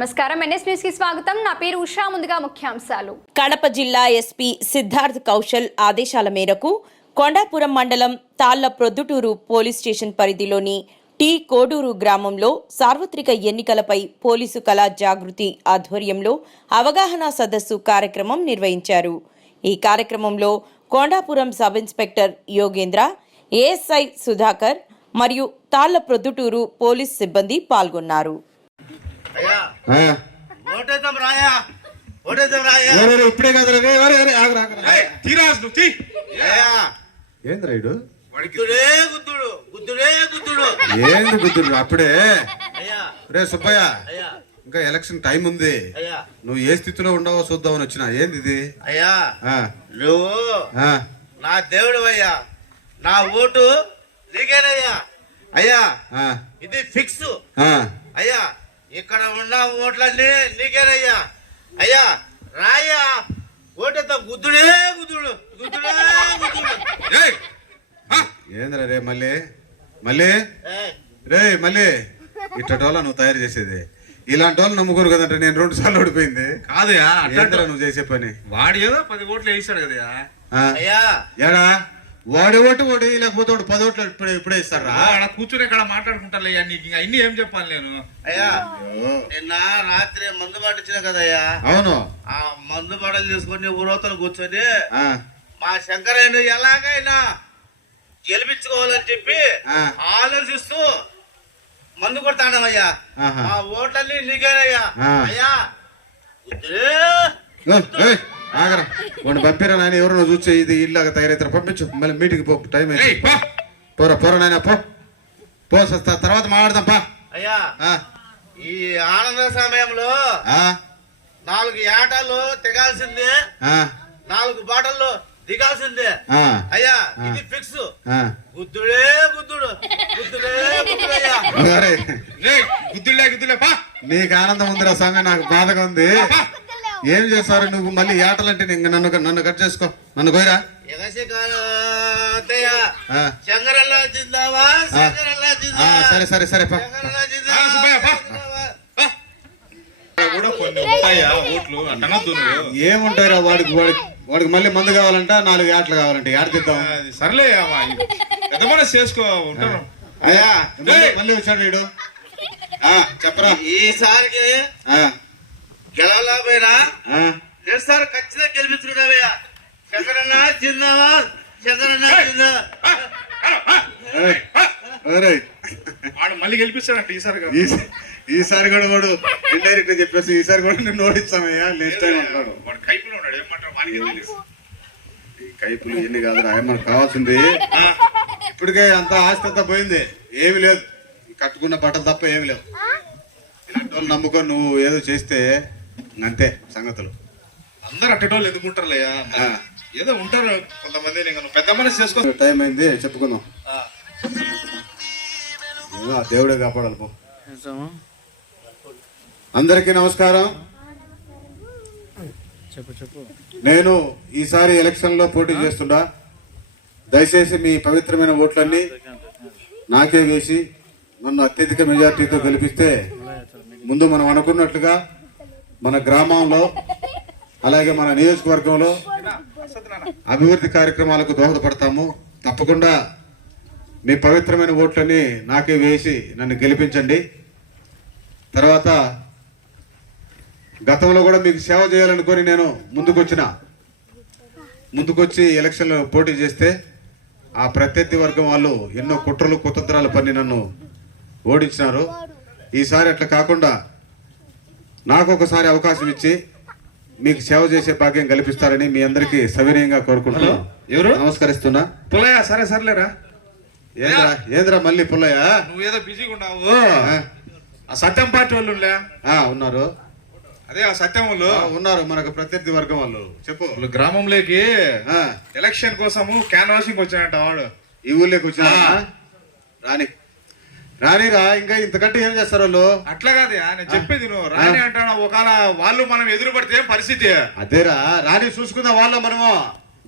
నమస్కారం. ఎన్ఎస్ న్యూస్కి స్వాగతం. నా పేరు ఉషా. ముందుగా ముఖ్యాంశాలు. కడప జిల్లా ఎస్పీ సిద్ధార్థ్ కౌశల్ ఆదేశాల మేరకు కొండాపురం మండలం తాళ్ళ ప్రొద్దుటూరు పోలీస్ స్టేషన్ పరిధిలోని టీ కోడూరు గ్రామంలో సార్వత్రిక ఎన్నికలపై పోలీసు కళా జాగృతి ఆధ్వర్యంలో అవగాహన సదస్సు కార్యక్రమం నిర్వహించారు. ఈ కార్యక్రమంలో Kondapuram sub inspector Yogendra ASI Sudhakar మరియు తాళ్ళ ప్రొద్దుటూరు పోలీస్ సిబ్బంది పాల్గొన్నారు. ఓటేద్దాం రాయా. ఓటేద్దాం రాయా. ఒరే, ఒరే, ఇప్పుడే కదా. తీరాస్ ఏంది రైడు గుద్దుడే గుద్దుడు గుద్దుడే గుద్దుడు. ఏంది బుద్ధుడు అప్పుడే. రే సుబ్బయ్య. ఇంకా ఎలక్షన్ టైం ఉంది. అయ్యా. నువ్వు ఏ స్థితిలో ఉండవో చూద్దామని వచ్చిన. ఏంది ఇది అయ్యా నువ్వు నా దేవుడు అయ్యా. నా ఓటు నీకేనయ్యా అయ్యా. ఇది ఫిక్స్. అయ్యా. ఇక్కడ ఉన్న ఓట్లన్నీ నీకేనయ్యా. అయ్యా రాయ్యా. ఓటేద్దాం గుద్దుడే గుద్దుడు గుద్దుడే గుద్దుడు ఏయ్ ఆ, ఏందిరా రే మళ్ళీ మళ్ళీ ఏయ్, రే మళ్ళీ ఇట్టటోళ్ళ నువ్వు తయారు చేసేది. ఇలాంటి వాళ్ళు నమ్ముకోరు కదంటే నేను రెండు సార్లు ఓడిపోయింది. కాదయా అట్లా ఏందిరా నువ్వు చేసే పని? వాడు ఏదో పది ఓట్లు వేసాడు కదయా? అయ్యా. ఏడా? వాడి ఓటు ఓడి లేకపోతే వాడు పది ఓట్లు ఇప్పుడే ఇప్పుడే ఇస్తారా అక్కడ కూర్చుని ఇక్కడ మాట్లాడుకుంటాలయ్యా నీకు ఇంకా అన్ని ఏం చెప్పాలి నేను? అయ్యా అయ్యో. నిన్న రాత్రి మందు పట్టించిన కదయ్యా అవును. ఆ మందు బడలు తీసుకొని ఊరోతలు కూర్చొని ఆ, మా శంకరయ్యను ఎలాగైనా గెలిపించుకోవాలని చెప్పి ఆ. ఆలోచిస్తూ మందు కొడతాడమయ్యా. మా ఓట్లన్నీ నీకేనయ్యా. ఆ. అయ్యా ఆగరా. వాడిని పంపిరా నాయన ఎవరు నువ్వు చూసి ఇది ఇల్లాగా తయారైతారు పంపించు. మళ్ళీ మీటింగ్ పో టైం అయింది. పోరా పోరా నాయన పో. పో సస్తా తర్వాత మాట్లాడదాం పా. అయ్యా ఆ, ఈ ఆనంద సమయంలో ఆ, నాలుగు ఏటాలు తెగాల్సిందే ఆ, నాలుగు బాటల్లో దిగాల్సిందే. ఆ, అయ్యా. ఇది ఫిక్స్. ఆ. గుద్దుడే గుద్దుడు గుద్దుడే ఏయ్ గుద్దులే గుద్దులే పా. నీకు ఆనందం ఉందిరా స్వామి నాకు బాధగా ఉంది. ఏం చేస్తారు నువ్వు? మళ్ళీ ఏటలంటే నన్ను నన్ను కట్ చేసుకో. నన్ను కోయరా సరే సరే సరే ఏముంటాయిరా? వాడికి వాడికి వాడికి మళ్ళీ మందు కావాలంట నాలుగు ఏటలు కావాలంటే. ఏడ తిద్దాం. సర్లే చేసుకో అయ్యా మళ్ళీ మళ్ళీ వచ్చాడు వీడు. చెప్పరా. ఈసారికి ఆ, గెలవలా పోయినా? ఆ, సార్ ఖచ్చితంగా గెలిపించుకున్నావయ్యా జిందావా శంకరన్న జిందావా ఏయ్, ఒరేయ్, వాడు మళ్ళీ గెలిపిస్తాడంట ఈసారి ఈసారి కూడా వాడు ఇండైరెక్ట్ చెప్పేసి ఈసారి కూడా నేను ఓడిస్తామయ్యా నెక్స్ట్ టైం అంటాడు. వాడు కైపులో ఉన్నాడు ఏమంటారు వానికి తెలుసు? ఈ కైపులు ఎన్ని కాదురా మనకు కావాల్సింది? ఇప్పటికే అంత ఆస్తి అంతా పోయింది ఏమి లేదు. కట్టుకున్న బట్టలు తప్ప ఏమి లేవు. నమ్ముకొని నువ్వు ఏదో చేస్తే అంతే సంగతులు. అందరు అట్టేటోళ్ళు ఎందుకుంటారులేయా ఆ. ఏదో ఉంటారు కొంతమంది నువ్వు పెద్ద మనసు చేసుకో టైం అయింది చెప్పుకుందాం. ఆ. దేవుడే కాపాడాలి పో. అందరికీ నమస్కారం. నేను ఈసారి ఎలక్షన్లో పోటీ చేస్తున్నా. దయచేసి మీ పవిత్రమైన ఓట్లన్నీ నాకే వేసి నన్ను అత్యధిక మెజార్టీతో గెలిపిస్తే ముందు మనం అనుకున్నట్లుగా మన గ్రామంలో అలాగే మన నియోజకవర్గంలో అభివృద్ధి కార్యక్రమాలకు దోహదపడతాము. తప్పకుండా మీ పవిత్రమైన ఓట్లని నాకే వేసి నన్ను గెలిపించండి. తర్వాత గతంలో కూడా మీకు సేవ చేయాలనుకొని నేను ముందుకొచ్చిన. ముందుకొచ్చి ఎలక్షన్లో పోటీ చేస్తే ఆ ప్రత్యర్థి వర్గం వాళ్ళు ఎన్నో కుట్రలు కుతంత్రాలు పని నన్ను ఓడించినారు. ఈసారి అట్లా కాకుండా నాకు ఒకసారి అవకాశం ఇచ్చి మీకు సేవ చేసే భాగ్యం కల్పిస్తారని మీ అందరికీ సవినయంగా కోరుకుంటున్నాను. ఎవరు? నమస్కరిస్తున్నా. పుల్లయ్య సరే సర్లేరా. ఏంద్రా ఏంద్రా మళ్ళీ పుల్లయ్య? నువ్వు ఏదో బిజీగా ఉన్నావు. ఆ. సత్యం పార్టీ వాళ్ళు ఉన్నారు. అదే ఆ సత్యం వాళ్ళు? ఉన్నారు మనకు ప్రత్యర్థి వర్గం వాళ్ళు. చెప్పు. వాళ్ళు గ్రామంలోకి ఎలక్షన్ కోసము క్యాన్వాసింగ్ వచ్చాడంట వాడు. ఈ ఊళ్ళోకి వచ్చినా ఆ. రాని. రానిరా ఇంకా ఇంతకంటే ఏం చేస్తారు వాళ్ళు అట్లా కాదు నేను చెప్పేది నువ్వు. రాని అంటాను ఒకవేళ వాళ్ళు మనం ఎదురు పడితే ఏం పరిస్థితి? అదేరా రాని చూసుకుందాం వాళ్ళ మనము.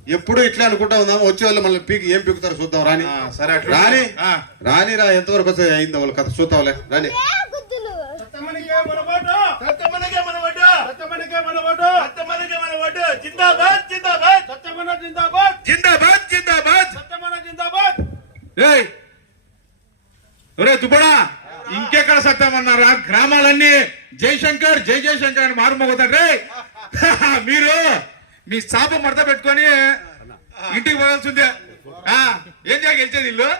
ఎప్పుడు ఇట్లా అనుకుంటా ఉందాం వచ్చే వాళ్ళు మళ్ళీ పీకి ఏం పీకుతారు చూద్దాం రాని. ఆ, సరే అట్లా రాని ఆ. రాని రా ఎంతవరకు అయిందో వాళ్ళ కథ చూద్దాంలే రాని. జై జయశంకర్ అని మారుమోగుతారు రే! మీరు మీ శాప మడత పెట్టుకొని ఇంటికి పోవాల్సిందే. ఆ, ఏం చేయ గెలిచేది ఇల్లు?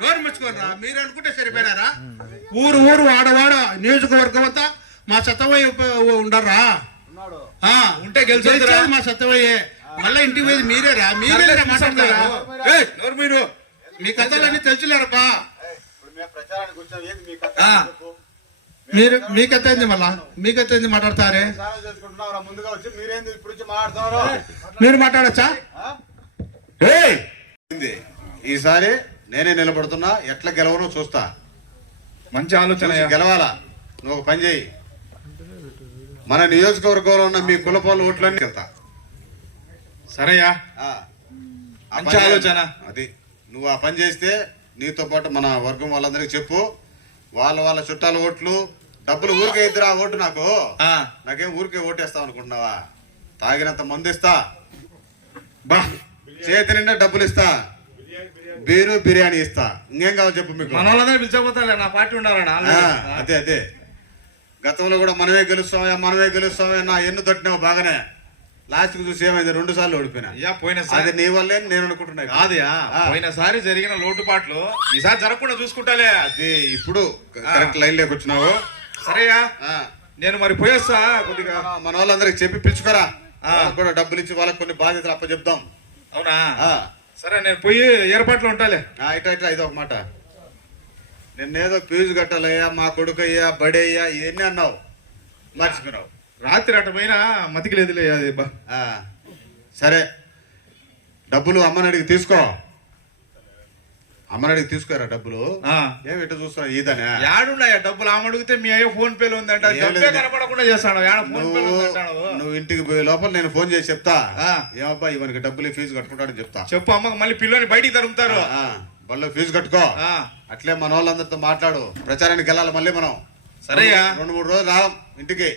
నోరు ముచ్చుకోరా మీరు అనుకుంటే సరిపోయినారా? ఊరు ఊరు ఆడవాడ నియోజకవర్గం అంతా మా సత్తమయ్య ఉప- ఉండరా? ఆ, ఉంటే గెలిచేది మా సత్యవయ్యే మళ్ళీ ఇంటికి పోయేది మీరేరా? మీరే మాట్లాడతారా మీరు మీ కథలన్నీ తెలుసులేరప్పా ప్రచారానికి వచ్చాం. ఏంది మీ కథ. మీరు మీ కథ ఏంది మళ్ళా మీ కథ ఏంది మాట్లాడతారే మీరు మాట్లాడచ్చా? ఈసారి నేనే నిలబడుతున్నా ఎట్లా గెలవనో చూస్తా. మంచి ఆలోచన గెలవాలా? నువ్వు పని చేయి. మన నియోజకవర్గంలో ఉన్న మీ కులపాలు ఓట్లన్నీ వెళ్తా సరేయా. మంచి. ఆలోచన. అది. నువ్వు ఆ పని చేస్తే నీతో పాటు మన వర్గం వాళ్ళందరికీ చెప్పు. వాళ్ళ వాళ్ళ చుట్టాల ఓట్లు డబ్బులు ఊరికే ఇద్దరు ఓటు నాకు. ఆ, నాకేం ఊరికే ఓటేస్తావు అనుకుంటున్నావా? తాగినంత మందు ఇస్తా బా చేతి నిండా డబ్బులు ఇస్తా. బీరు బిర్యానీ ఇస్తా. ఇంకేం కావాలి చెప్పు మీకు? మన వాళ్ళందరూ పిలిచకపోతాలే నా పార్టీ ఉండాలన్నా అదే అదే. గతంలో కూడా మనమే గెలుస్తామయ్యా మనమే గెలుస్తామయ్యా నా ఎన్ను తట్టినావు బాగానే. లాస్ట్కు చూసి ఏమైంది? రెండు సార్లు ఓడిపోయినా. అయ్యా పోయిన అది నీ వల్లే నేను అనుకుంటున్నా. కాదయా పోయినసారి జరిగిన లోటుపాట్లు ఈసారి జరగకుండా చూసుకుంటాలే. అది ఇప్పుడు కరెక్ట్ లైన్లోకి వచ్చినావు. సరేయా? నేను మరి పోయేస్తా కొద్దిగా. మన వాళ్ళందరికి చెప్పి పిలుచుకోరా. కూడా డబ్బులు ఇచ్చి వాళ్ళకి కొన్ని బాధ్యతలు అప్ప చెప్దాం అవునా సరే నేను పోయి ఏర్పాట్లు ఉంటాలే. ఇట్లా ఇట్లా ఇది ఒక మాట. నిన్నేదో ఫీజు కట్టాలయ్యా మా కొడుకు అయ్యా బడి అయ్యా ఇవన్నీ అన్నావు. మర్చిపోయినావు. రాత్రి అటు పోయినా మతికి లేదులే అది సరే. డబ్బులు అమ్మని అడిగి తీసుకో. అమ్మని అడిగి తీసుకోరా డబ్బులు. ఏమి ఇట్లా చూస్తున్నావు ఈదనే? యాడున్నాయా డబ్బులు? ఆమె అడిగితే మీ అయ్యో ఫోన్ పేలు ఉందంట. డబ్బే. కనపడకుండా పేలు నువ్వు ఇంటికి పోయే లోపల నేను ఫోన్ చేసి చెప్తా. ఆ. ఏమబ్బా ఇవనికి డబ్బులు ఫీజు కట్టుకుంటాడని చెప్తా. చెప్పు అమ్మకి మళ్ళీ పిల్లని బయటికి తరుముతారు. ఆ, బళ్ళో ఫీజు కట్టుకో. అట్లే మన వాళ్ళందరితో మాట్లాడు. ప్రచారానికి వెళ్ళాలి మళ్ళీ మనం. సరేయా. రెండు మూడు రోజులు రాం ఇంటికి.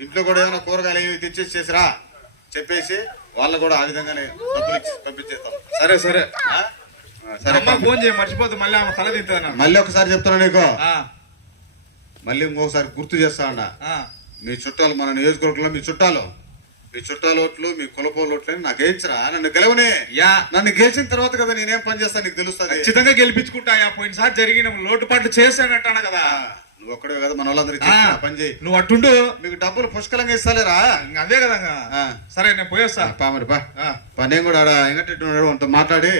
ఇంట్లో కూడా ఏమైనా కూరగాయలు ఏమి తెచ్చేసి చేసిరా? చెప్పేసి వాళ్ళు కూడా ఆ విధంగానే డబ్బులు పంపించేస్తాం. సరే సరే. ఫోన్ చేయి మర్చిపోతే మళ్ళీ ఆమె తల తింటాను మళ్ళీ ఒకసారి చెప్తున్నా నీకు. మళ్ళీ ఇంకొకసారి గుర్తు చేస్తా అన్న. మీ చుట్టాలు మన నియోజకవర్గంలో మీ చుట్టాలు మీ చుట్టాల ఓట్లు మీ కులపోల ఓట్లు నాకు వేయించరా నన్ను గెలవనే. యా. నన్ను గెలిచిన తర్వాత కదా నేనేం పని చేస్తా నీకు తెలుస్తుంది? ఖచ్చితంగా గెలిపించుకుంటాయా పోయినసారి జరిగిన లోటుపాట్లు చేశానంటాను కదా? నువ్వు ఒక్కడే కదా మన వాళ్ళందరికీ పని చేయి. నువ్వు అట్టుండు. మీకు డబ్బులు పుష్కలంగా ఇస్తాలేరా? అదే కదా. సరే నేను పోయేస్తా. పా మరి పా. నేను కూడా ఆడ ఎంగట్టెట్టున్నాడు అంత మాట్లాడి.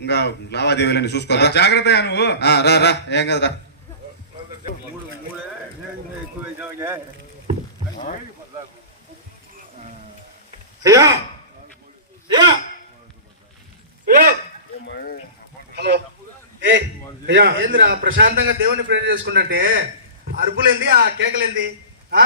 ఇంకా లావాదేవీలని చూసుకోరా జాగ్రత్త నువ్వు. ఆ, రా రా. ఏం అయ్యా! అయ్యా! హలో. ఏ ఏందిరా ప్రశాంతంగా దేవుని ప్రేర చేసుకుంటే అరుపులేంది ఆ కేకలేంది? ఆ?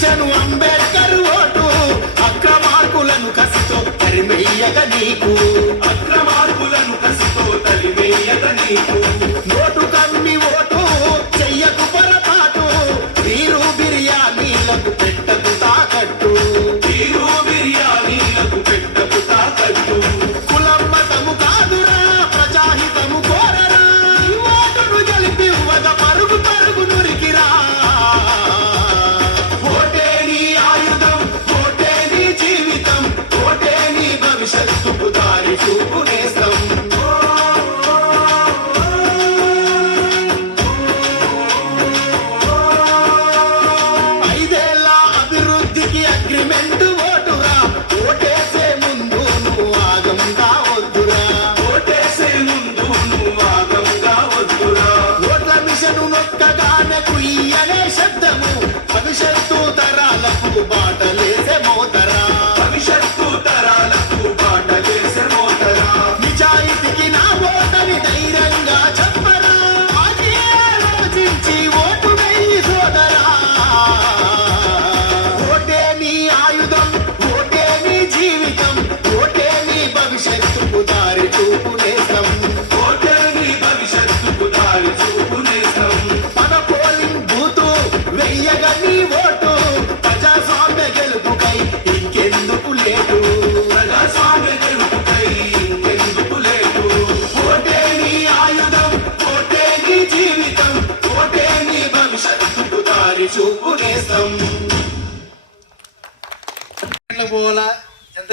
అందించను అంబేద్కర్ ఓటు. అక్రమార్కులను కసితో తరిమెయ్యక నీకు. అక్రమార్కులను కసితో తరిమెయ్యక నీకు.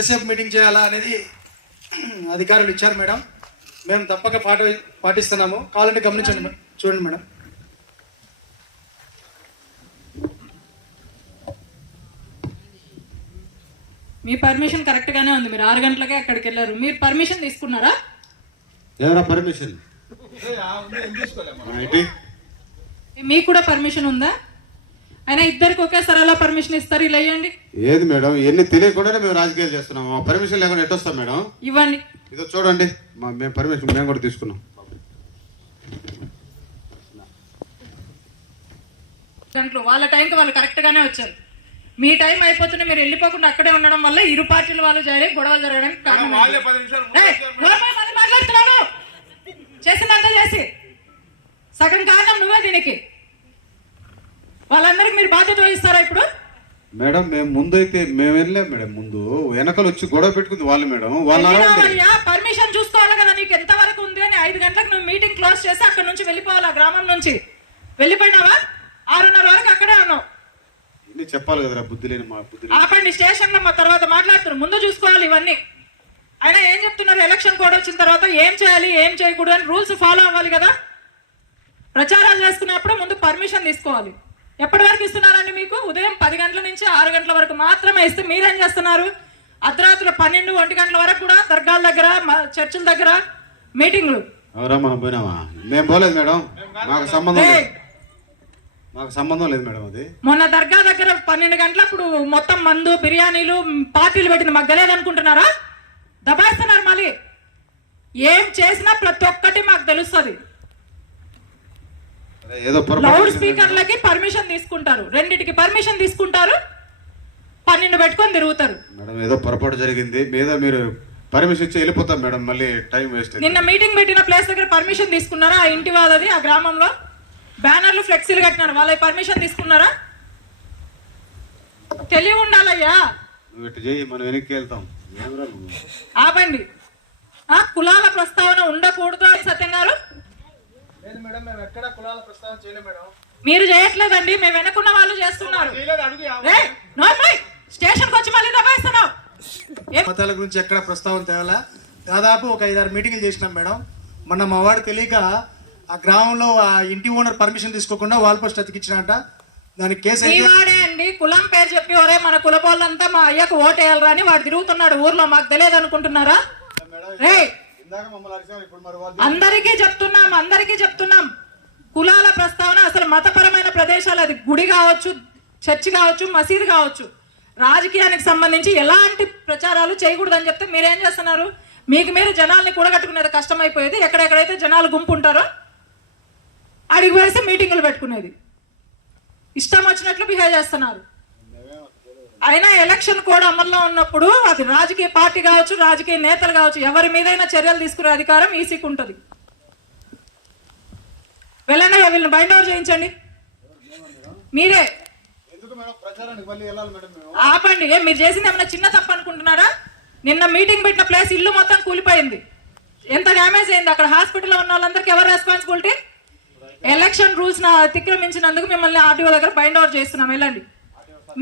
ఎంతసేపు మీటింగ్ చేయాలా అనేది అధికారులు ఇచ్చారు మేడం. మేము తప్పక పాట పాటిస్తున్నాము. కావాలంటే గమనించండి. చూడండి మేడం. మీ పర్మిషన్ కరెక్ట్ గానే ఉంది. మీరు ఆరు గంటలకే అక్కడికి వెళ్ళారు. మీరు పర్మిషన్ తీసుకున్నారా? ఎవరా పర్మిషన్? మీకు కూడా పర్మిషన్ ఉందా? అయినా ఇద్దరికి ఒకేసారి ఎలా పర్మిషన్ ఇస్తారు? ఇలా ఇవ్వండి ఏది మేడం? ఎన్ని తెలియకుండానే మేము రాజకీయాలు చేస్తున్నాం మా పర్మిషన్ లేకుండా ఎట్టొస్తాం మేడం? ఇవ్వండి. ఇదో చూడండి. మా మేము పర్మిషన్ మేము కూడా తీసుకున్నాం. గంటలు వాళ్ళ టైంకి వాళ్ళు కరెక్ట్ గానే వచ్చారు. మీ టైం అయిపోతున్న మీరు వెళ్ళిపోకుండా అక్కడే ఉండడం వల్ల ఇరు పార్టీల వాళ్ళు జరిగి గొడవ జరగడానికి కారణం మాట్లాడుతున్నాను చేసిందంతా చేసి. సగం కారణం నువ్వే దీనికి. వాళ్ళందరికి మీరు బాధ్యత వహిస్తారా ఇప్పుడు? మేడం మేము ముందు అయితే మేము వెళ్ళాం మేడం ముందు. వెనకలు వచ్చి గొడవ పెట్టుకుంది వాళ్ళు మేడం. వాళ్ళు పర్మిషన్ చూసుకోవాలి కదా నీకు. ఎంత వరకు ఉంది అని ఐదు గంటలకు నువ్వు మీటింగ్ క్లోజ్ చేసి అక్కడ నుంచి వెళ్ళిపోవాలా గ్రామం నుంచి? వెళ్ళిపోయినావా? ఆరున్నర వరకు అక్కడే ఇన్ని చెప్పాలి కదరా బుద్ధి లేని మా బుద్ధి ఆపండి స్టేషన్లో మా తర్వాత మాట్లాడుతున్నారు. ముందు చూసుకోవాలి ఇవన్నీ. అయినా ఏం చెప్తున్నారు? ఎలక్షన్ కోడ్ వచ్చిన తర్వాత ఏం చేయాలి ఏం చేయకూడదు అని రూల్స్ ఫాలో అవ్వాలి కదా. ప్రచారాలు చేసుకునేప్పుడు ముందు పర్మిషన్ తీసుకోవాలి. ఎప్పటి వరకు ఇస్తున్నారండి మీకు? ఉదయం పది గంటల నుంచి ఆరు గంటల వరకు మాత్రమే ఇస్తే మీరేం చేస్తున్నారు? అర్ధరాత్రులు పన్నెండు ఒంటి గంటల వరకు కూడా దర్గాల దగ్గర చర్చిల దగ్గర మీటింగ్లు. ఎవరా మనం పోయినామా? మేము పోలేదు మేడం. మాకు సంబంధం ఏయ్, లేదు. మాకు సంబంధం లేదు మేడం అది. మొన్న దర్గా దగ్గర పన్నెండు గంటలప్పుడు మొత్తం మందు బిర్యానీలు మ్, పార్టీలు పెట్టింది మాకు తెలియదు అనుకుంటున్నారా దబాయిస్తున్నారు మళ్ళీ. ఏం చేసినా ప్రతి ఒక్కటి మాకు తెలుస్తుంది. లౌడ్. స్పీకర్లకి పర్మిషన్ తీసుకుంటారు. రెండిటికి పర్మిషన్ తీసుకుంటారు. పన్నెండు పెట్టుకొని తిరుగుతారు. మేడం ఏదో పొరపాటు జరిగింది. ఏదో మీరు పర్మిషన్ ఇచ్చి వెళ్ళిపోతాం మేడం మళ్ళీ టైం వేస్ట్ నిన్న మీటింగ్ పెట్టిన ప్లేస్ దగ్గర పర్మిషన్ తీసుకున్నారా? ఆ ఇంటి వాదది ఆ గ్రామంలో? బ్యానర్లు ఫ్లెక్సీలు కట్టినారు. వాళ్ళ పర్మిషన్ తీసుకున్నారా? తెలివి ఉండాలయ్యా. నువ్వు ఇటు చేయి మనం వెనక్కి వెళ్తాం? ఆపండి. ఆ కులాల ప్రస్తావన ఉండకూడదు అని సత్యం గారు లేదు మేడం మేము ఎక్కడ కులాల ప్రస్తావన చేయలేం మేడం. మీరు చేయట్లేదండి మేము వెనకున్న వాళ్ళు చేస్తున్నారు. స్టేషన్కి వచ్చి మళ్ళీ దబాయిస్తున్నావు ఏం? మతాల గురించి ఎక్కడ ప్రస్తావన తేవాలా? దాదాపు ఒక ఐదారు మీటింగ్లు చేసినాం మేడం. మొన్న మా వాడు తెలియక ఆ గ్రామంలో ఆ ఇంటి ఓనర్ పర్మిషన్ తీసుకోకుండా వాల్ పోస్ట్ అతికిచ్చినట దానికి కేసు అండి కులం పేరు చెప్పి ఒరే మన కులపోళ్ళంతా మా అయ్యకు ఓటేయాలరా అని వాడు తిరుగుతున్నాడు ఊర్లో. మాకు తెలియదు అనుకుంటున్నారా రేయ్ అందరికీ చెప్తున్నాం అందరికీ చెప్తున్నాం. కులాల ప్రస్తావన అసలు మతపరమైన ప్రదేశాలు అది గుడి కావచ్చు చర్చి కావచ్చు మసీదు కావచ్చు. రాజకీయానికి సంబంధించి ఎలాంటి ప్రచారాలు చేయకూడదని చెప్తే మీరేం చేస్తున్నారు? మీకు మీరు జనాల్ని కూడగట్టుకునేది కష్టమైపోయేది. ఎక్కడెక్కడైతే జనాలు గుంపు ఉంటారో అడిగి వేసి మీటింగులు పెట్టుకునేది. ఇష్టం వచ్చినట్లు బిహేవ్ చేస్తున్నారు. అయినా ఎలక్షన్ కోడ్ అమల్లో ఉన్నప్పుడు అది రాజకీయ పార్టీ కావచ్చు రాజకీయ నేతలు కావచ్చు ఎవరి మీదైనా చర్యలు తీసుకునే అధికారం ఈసీకి ఉంటుంది. వెళ్ళండి వీళ్ళని బైండ్ ఓవర్ చేయించండి. మీరే. ఆపండి. ఏం మీరు చేసింది ఏమైనా చిన్న తప్పు అనుకుంటున్నారా? నిన్న మీటింగ్ పెట్టిన ప్లేస్ ఇల్లు మొత్తం కూలిపోయింది. ఎంత డ్యామేజ్ అయింది? అక్కడ హాస్పిటల్లో ఉన్న వాళ్ళందరికీ ఎవరు రెస్పాన్సిబిలిటీ? ఎలక్షన్ రూల్స్ అతిక్రమించినందుకు మిమ్మల్ని ఆర్టీఓ దగ్గర బైండ్ ఓవర్ చేస్తున్నాం. వెళ్ళండి.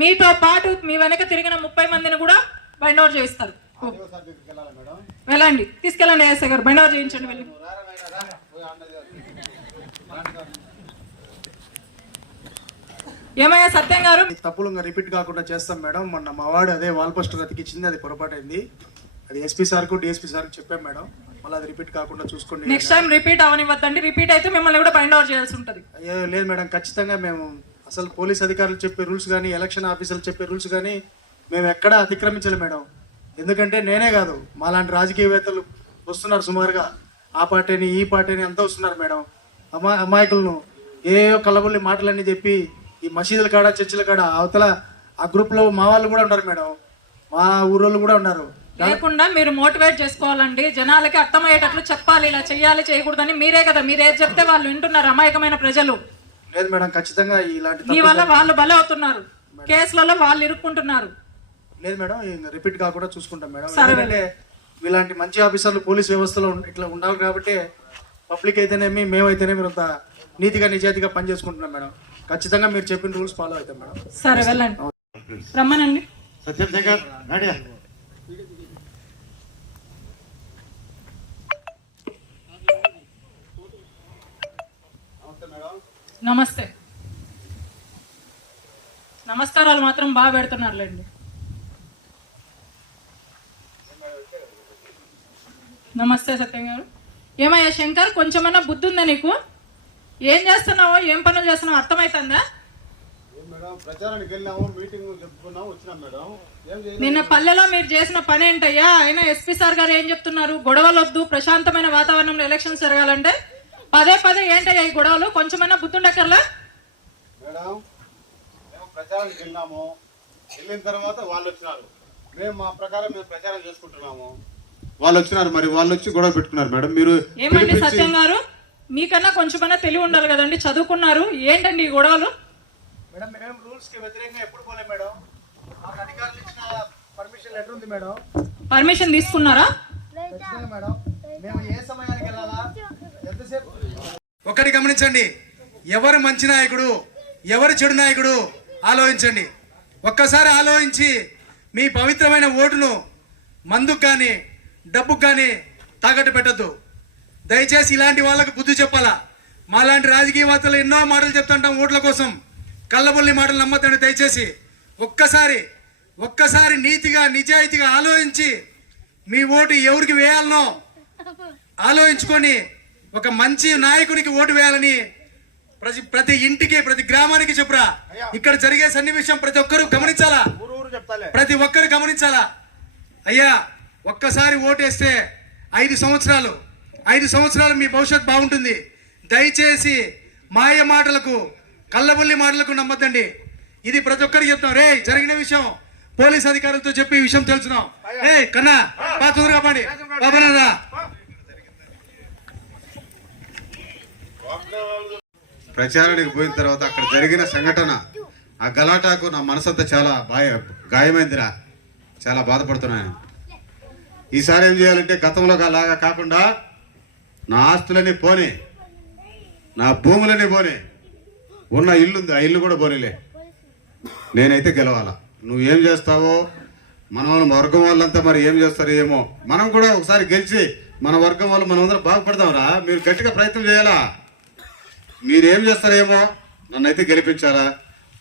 మీతో పాటు మీ వెనక తిరిగిన ముప్పై మందిని కూడా బైండ్ ఓవర్ చేస్తారు వెళ్ళండి. తీసుకెళ్ళండి ఏఎస్ఐ గారు. బైండ్ ఓవర్ చేయించండి వెళ్ళి. ఏమయ్యా సత్యం గారు? తప్పులు ఇంకా రిపీట్ కాకుండా చేస్తాం మేడం. మొన్న మా వాడు అదే వాల్ పోస్టర్ అతికిచ్చింది అది పొరపాటైంది. అది ఎస్పీ సార్కు డిఎస్పీ సార్కి చెప్పాం మేడం. మళ్ళీ అది రిపీట్ కాకుండా చూసుకోండి. నెక్స్ట్ టైం రిపీట్ అవనివ్వద్దండి. రిపీట్ అయితే మిమ్మల్ని కూడా బైండ్ ఓవర్ చేయాల్సి ఉంటుంది. లేదు మేడం. ఖచ్చితంగా మేము అసలు పోలీస్ అధికారులు చెప్పే రూల్స్ కానీ ఎలక్షన్ ఆఫీసర్లు చెప్పే రూల్స్ కానీ మేము ఎక్కడా అతిక్రమించలేం మేడం. ఎందుకంటే నేనే కాదు మాలాంటి రాజకీయవేత్తలు వస్తున్నారు సుమారుగా. ఆ పార్టీని ఈ పార్టీని అంతా వస్తున్నారు మేడం. అమా అమాయకులను ఏయో కలబుల్ని మాటలన్నీ చెప్పి ఈ మసీదుల కాడ చర్చిల కాడ అవతల ఆ గ్రూప్లో మా వాళ్ళు కూడా ఉన్నారు మేడం. మా ఊరోళ్ళు కూడా ఉన్నారు. లేకుండా మీరు మోటివేట్ చేసుకోవాలండి. జనాలకి అర్థమయ్యేటట్లు చెప్పాలి. ఇలా చేయాలి చేయకూడదని మీరే కదా మీరు ఏది చెప్తే వాళ్ళు వింటున్నారు అమాయకమైన ప్రజలు. లేదు మేడం ఖచ్చితంగా ఇలాంటి మీ వల్ల వాళ్ళు బలి అవుతున్నారు కేసులలో వాళ్ళు ఇరుక్కుంటున్నారు. లేదు మేడం రిపీట్ కాకుండా చూసుకుంటాం మేడం. సరే ఎందుకంటే ఇలాంటి మంచి ఆఫీసర్లు పోలీస్ వ్యవస్థలో ఇట్లా ఉండాలి కాబట్టి పబ్లిక్ అయితేనేమి మేమైతేనేమి అంత నీతిగా నిజాయితీగా పని చేసుకుంటున్నాం మేడం. ఖచ్చితంగా మీరు చెప్పిన రూల్స్ ఫాలో అవుతాం మేడం. సరే వెళ్ళండి. రమ్మనండి. సత్యం శంకర్ నమస్తే. నమస్కారాలు మాత్రం బాగా పెడుతున్నారులేండి. నమస్తే సత్యం గారు ఏమయ్యా శంకర్ కొంచెమన్నా బుద్ధి ఉందా నీకు? ఏం చేస్తున్నావో ఏం పనులు చేస్తున్నావో అర్థమవుతుందా నిన్న పల్లెలో మీరు చేసిన పని ఏంటయ్యా? అయినా ఎస్పీ సార్ గారు ఏం చెప్తున్నారు? గొడవలు వద్దు ప్రశాంతమైన వాతావరణంలో ఎలక్షన్స్ జరగాలంటే? పదే పదే ఏంటయ్యా ఈ గొడవలు? కొంచెమన్నా బుద్ధుండక్కర్లా? మేడం మేము ప్రచారానికి వెళ్ళాము వెళ్ళిన తర్వాత వాళ్ళు వచ్చినారు. మేము మా ప్రకారం మేము ప్రచారం చేసుకుంటున్నాము. వాళ్ళు వచ్చినారు మరి వాళ్ళు వచ్చి గొడవ పెట్టుకున్నారు మేడం. మీరు ఏమండి పిలిపించి- సత్యం గారు? మీకన్నా కొంచెమన్నా తెలివి ఉండాలి కదండి చదువుకున్నారు. ఏంటండి ఈ గొడవలు? మేడం మేము రూల్స్కి వ్యతిరేకంగా ఎప్పుడు పోలేం మేడం. మాకు అధికారులు ఇచ్చిన పర్మిషన్ లెటర్ ఉంది మేడం. పర్మిషన్ తీసుకున్నారా? ఖచ్చితంగా మేడం. మేము ఏ సమయానికి వెళ్ళాలా? ఒకటి గమనించండి. ఎవరు మంచి నాయకుడు ఎవరు చెడు నాయకుడు ఆలోచించండి. ఒక్కసారి ఆలోచించి మీ పవిత్రమైన ఓటును మందుకు కానీ డబ్బుకు కానీ తాకట్టు పెట్టద్దు. దయచేసి ఇలాంటి వాళ్ళకు బుద్ధి చెప్పాలా? మాలాంటి రాజకీయవేత్తలు ఎన్నో మాటలు చెప్తుంటాం ఓట్ల కోసం. కళ్ళబొల్లి మాటలు నమ్మతండి దయచేసి. ఒక్కసారి ఒక్కసారి నీతిగా నిజాయితీగా ఆలోచించి మీ ఓటు ఎవరికి వేయాలనో ఆలోచించుకొని ఒక మంచి నాయకునికి ఓటు వేయాలని ప్రతి ప్రతి ఇంటికి ప్రతి గ్రామానికి చెప్పురా. ఇక్కడ జరిగే సన్నివేశం ప్రతి ఒక్కరూ గమనించాలా? ప్రతి ఒక్కరు గమనించాలా? అయ్యా ఒక్కసారి ఓటేస్తే ఐదు సంవత్సరాలు ఐదు సంవత్సరాలు మీ భవిష్యత్ బాగుంటుంది. దయచేసి మాయ మాటలకు కళ్ళబొల్లి మాటలకు నమ్మద్దండి. ఇది ప్రతి ఒక్కరికి చెప్తాం రే జరిగిన విషయం పోలీస్ అధికారులతో చెప్పి విషయం తెలుసున్నాం ఏ కన్నా బా తొందరగా పాడి. బాబా ప్రచారానికి పోయిన తర్వాత అక్కడ జరిగిన సంఘటన ఆ గలాటాకు నా మనసంతా చాలా బాయ గాయమైందిరా. చాలా బాధపడుతున్నాను. ఈసారి ఏం చేయాలంటే గతంలో లాగా కాకుండా నా ఆస్తులన్నీ పోనీ నా భూములన్నీ పోనీ ఉన్న ఇల్లు ఉంది ఆ ఇల్లు కూడా పోనీలే. నేనైతే గెలవాలా. నువ్వు ఏం చేస్తావో మన వాళ్ళ వర్గం వాళ్ళంతా మరి ఏం చేస్తారో ఏమో మనం కూడా ఒకసారి గెలిచి మన వర్గం వాళ్ళు మనం అందరం బాగుపడదాంరా. మీరు గట్టిగా ప్రయత్నం చేయాలా? మీరేం చేస్తారేమో నన్ను అయితే గెలిపించాలా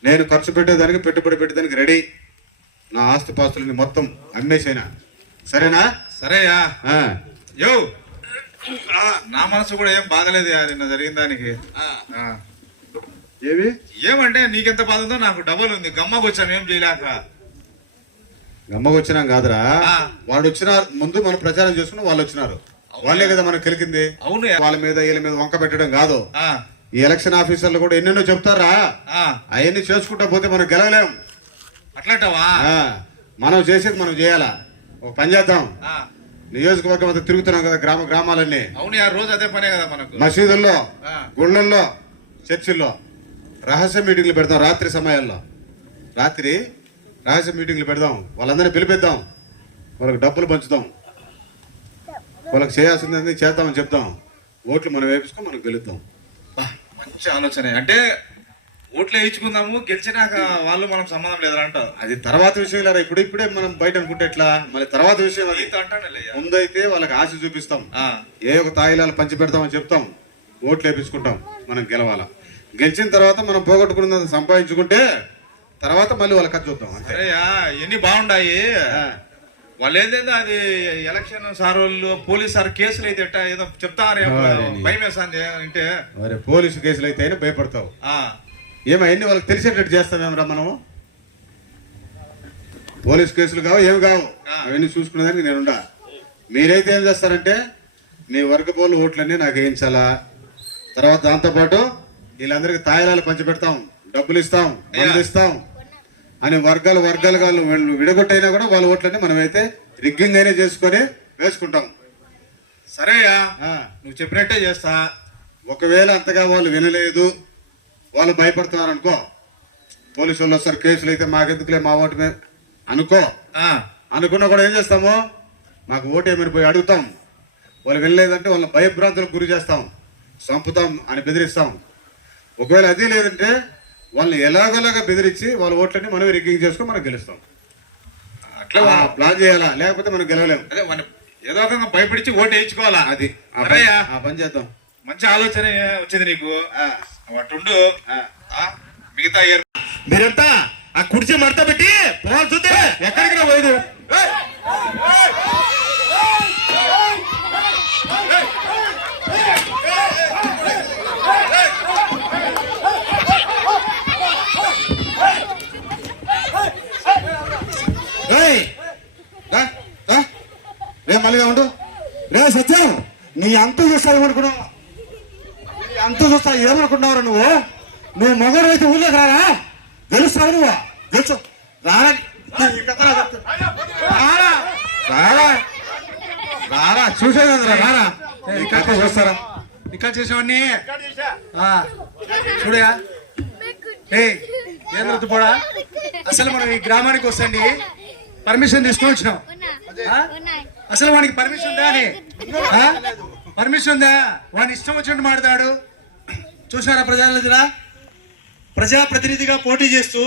నేను ఖర్చు పెట్టేదానికి పెట్టుబడి పెట్టేదానికి రెడీ. నా ఆస్తి పాస్తులని మొత్తం అమ్మేసేనా? సరేనా? సరేయా. యో. నా మనసు కూడా ఏం బాగలేదు నిన్న జరిగిన దానికి. ఏవి? ఏమంటే నీకెంత బాధ ఉందో నాకు డబల్ ఉంది. గమ్మకు వచ్చాను ఏం చేయలేక. గమ్మకు వచ్చినాం కాదురా. వాళ్ళు వచ్చిన ముందు మనం ప్రచారం చేసుకుని వాళ్ళు వచ్చినారు వాళ్ళే కదా మనకు కలిగింది అవును వాళ్ళ మీద వీళ్ళ మీద వంక పెట్టడం కాదు. ఈ ఎలక్షన్ ఆఫీసర్లు కూడా ఎన్నెన్నో చెప్తారా? అవన్నీ చేసుకుంటా పోతే మనం గెలవలేం. అట్లాంటావా? మనం చేసేది మనం చేయాలా? ఒక పని చేద్దాం. నియోజకవర్గం అంతా తిరుగుతున్నాం కదా గ్రామ గ్రామాలన్నీ. అవును ఆ రోజు అదే పనే కదా మనకు. మసీదుల్లో. గుళ్ళల్లో చర్చిల్లో రహస్య మీటింగ్లు పెడదాం రాత్రి సమయాల్లో. రాత్రి రహస్య మీటింగ్లు పెడదాం. వాళ్ళందరినీ పిలిపిద్దాం. వాళ్ళకి డబ్బులు పంచుదాం. వాళ్ళకి చేయాల్సింది చేద్దామని చెప్తాం ఓట్లు మనం వేపించుకొని మనం గెలుద్దాం. మంచి ఆలోచన. అంటే ఓట్లు వేయించుకుందాము గెలిచినాక వాళ్ళు మనం సంబంధం లేదని అంటారు. అది తర్వాత విషయం లేరా ఇప్పుడు ఇప్పుడే మనం బయట అనుకుంటే ఎట్లా? మళ్ళీ తర్వాత విషయం అది. ముందైతే వాళ్ళకి ఆశ చూపిస్తాం. ఏ ఒక తాయిలాలు పంచి పెడతామని చెప్తాం. ఓట్లు వేపించుకుంటాం. మనం గెలవాలా. గెలిచిన తర్వాత మనం పోగొట్టుకున్నది సంపాదించుకుంటే తర్వాత మళ్ళీ వాళ్ళ కథ చూద్దాం అంతే. ఎన్ని బాగుండాయి. వాళ్ళు ఏంటంటే అది ఎలక్షన్ సార్ వాళ్ళు పోలీస్ సార్ కేసులు అయితే ఏదో చెప్తారు. భయం వేస్తుంది అంటే మరి పోలీసు కేసులు అయితే అయినా భయపడతావు. ఆ, ఏమైంది వాళ్ళకి తెలిసేటట్టు చేస్తామేమరా మనము? పోలీస్ కేసులు కావు ఏమి కావు. అవన్నీ చూసుకునేదానికి నేనుండా. మీరైతే ఏం చేస్తారంటే మీ వర్గపోలు ఓట్లన్నీ నాకు వేయించాలా? తర్వాత దాంతోపాటు వీళ్ళందరికీ తాయిలాలు పంచిపెడతాం. డబ్బులు ఇస్తాం. ఇస్తాం. అని వర్గాలు వర్గాలుగా వీళ్ళు విడగొట్టైనా కూడా వాళ్ళ ఓట్లన్నీ మనమైతే రిగ్గింగ్ అయినా చేసుకొని వేసుకుంటాం. సరేయా నువ్వు చెప్పినట్టే చేస్తా. ఒకవేళ అంతగా వాళ్ళు వినలేదు వాళ్ళు భయపడుతున్నారు అనుకో పోలీసు వాళ్ళు వస్తారు కేసులు అయితే మాకెందుకులే మా ఓటు మీద అనుకో. అనుకున్నా కూడా ఏం చేస్తాము? మాకు ఓటు ఏమని పోయి అడుగుతాం. వాళ్ళు వినలేదంటే వాళ్ళని భయభ్రాంతులకు గురి చేస్తాం. చంపుతాం అని బెదిరిస్తాం. ఒకవేళ అది లేదంటే వాళ్ళని ఎలాగోలాగా బెదిరించి వాళ్ళ ఓట్లన్నీ మనం రిగ్గింగ్ చేసుకొని మనం గెలుస్తాం. అట్లా ఆ, ప్లాన్ చేయాలా? లేకపోతే మనం గెలవలేం. అదే మన ఏదో ఒక భయపడిచి ఓటు వేయించుకోవాలా? అది. ఆ పని- సరేయా ఆ పని చేద్దాం. మంచి ఆలోచన వచ్చింది నీకు. ఆ, అటుండు మిగతా ఏర్- మీరంతా ఆ కుర్చీ మడత పెట్టి ఎక్కడికి రా పోయేది ఏయ్! రా, రా. రే మళ్ళీగా ఉండు రే సత్యం నీ అంత చూస్తావు ఏమనుకున్నావు? నీ అంత చూస్తా ఏమనుకున్నావు నువ్వు? నువ్వు మొగడు అయితే ఊళ్ళోకి రారా? గెలుస్తావు నువ్వు? గెలుచు. రారా. రారా. రారా. రారా. చూసేది రారా. నీ కథ చూస్తారా? ఇక్కడ చేసేవాడిని? ఆ, చూడయా ఏ ఏం రుతుపోడా అసలు మనం ఈ గ్రామానికి వస్తండి. పర్మిషన్ తీసుకొని వచ్చినాం. ఆ? అసలు వానికి పర్మిషన్ ఉందా అని? పర్మిషన్ ఉందా? వాడిని ఇష్టం వచ్చినట్టు మాడతాడు చూసారా ప్రజాప్రతినిధిగా ప్రజాప్రతినిధిగా పోటీ చేస్తూ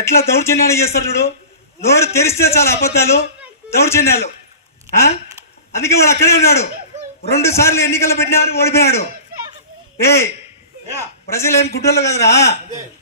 ఎట్లా దౌర్జన్యాన్ని చేస్తాడు చూడు? నోరు తెరిస్తే చాలా అబద్ధాలు దౌర్జన్యాలు? అందుకే వాడు అక్కడే ఉన్నాడు. రెండు సార్లు ఎన్నికలు పెట్టినాడు ఓడిపోయాడు. ఏ ప్రజలు ఏం గుడ్డలు కదరా.